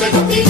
Shakti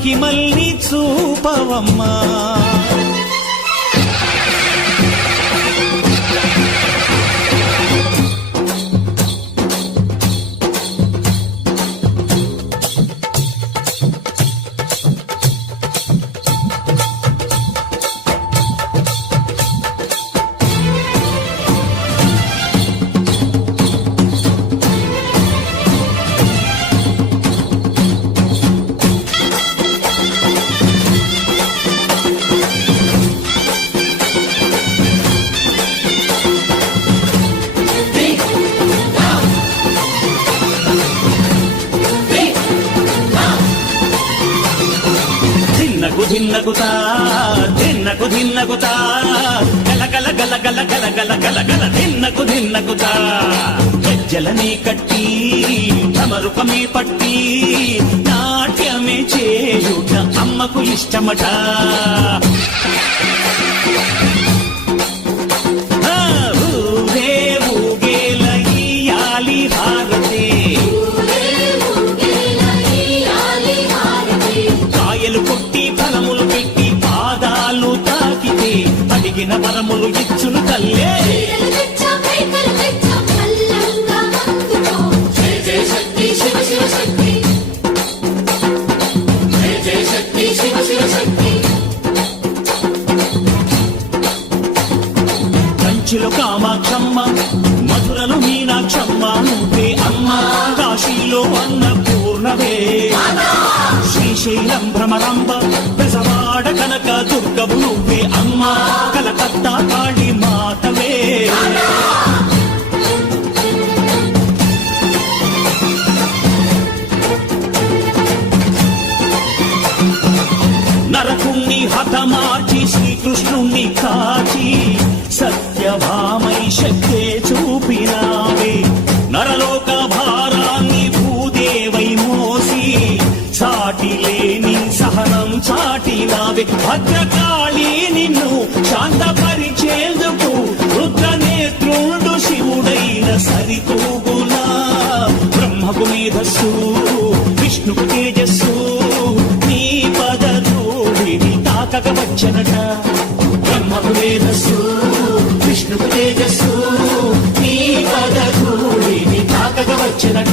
మహిమల్ని చూపవమ్మా. దిన్నకుతా దిన్నకు దిన్నకుతా గలగల గల గల గల దిన్నకు దిన్నకుతా గజ్జలని కట్టి తమరుపమే పట్టి. నాట్యమే చేయుట అమ్మకు ఇష్టమట. ఫలములు పెట్టి పాదాలు తాకితే అడిగిన వరములు ఇచ్చును తల్లే. కంచిలో కామాక్షమ్మ మధురలు మీనాక్షమ్మ నువ్వే అమ్మ కాశీలో అన్నపూర్ణవే. శ్రీశైలం భ్రమరంబ పెసవాడ కనక దుర్గము నువ్వే అమ్మ. కలకత్తా కాళీ మాతవే. నరకుణ్ణి హతమార్చి శ్రీకృష్ణుణ్ణి కాచి సత్యభామై శక్తే చూపినావే. నరలోక భారాన్ని భూదేవై మోసి సాటి లేని చాటినావే. భద్రకాళి నిన్ను శాంతపరిచేందుకు రుద్రనేత్రుడు శివుడైన సరితూగులా. బ్రహ్మకు మేధస్సు విష్ణుకు తేజస్సు నీ పద తాకక వచ్చనట బ్రహ్మకు మేధస్సు విష్ణుకు తేజస్సు నీ పద తాకక వచ్చనట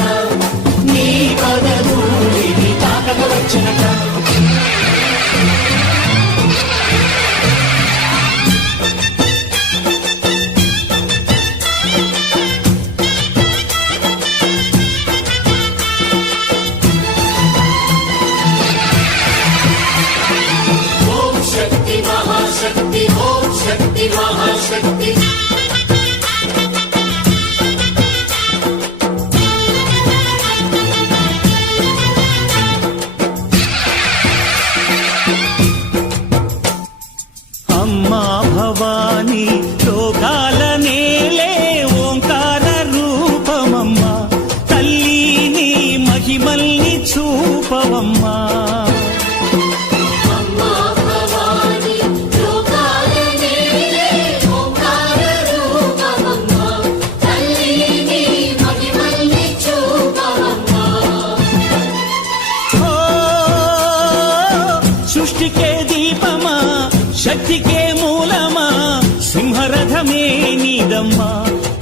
నీదమ్మా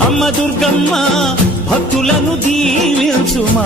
అమ్మ దుర్గమ్మ భక్తులను దీవించుమా?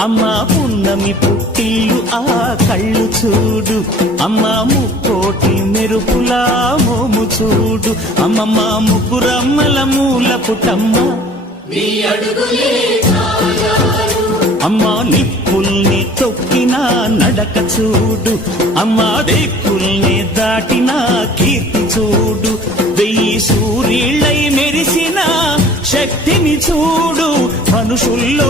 అమ్మా పున్నమి పుట్టిల్లు ఆ కళ్ళు చూడు. అమ్మా ముక్కోటి మెరుపులా మోము చూడు. అమ్మమ్మ ముగ్గురమ్మల మూల పుటమ్మ నీ అమ్మా నిప్పుల్ని తొక్కిన నడక చూడు. అమ్మా దిక్కుల్ని దాటిన కీర్తి చూడు. వెయ్యి సూర్యుళ్ళై మెరిసిన శక్తిని చూడు. మనుషుల్లో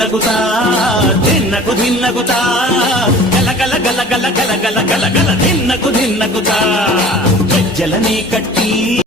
తిన్నకుతా తిన్నకు తిన్నకుతా గలగల గలగల గలగల గలగల తిన్నకు తిన్నకుతా గజ్జలనే కట్టి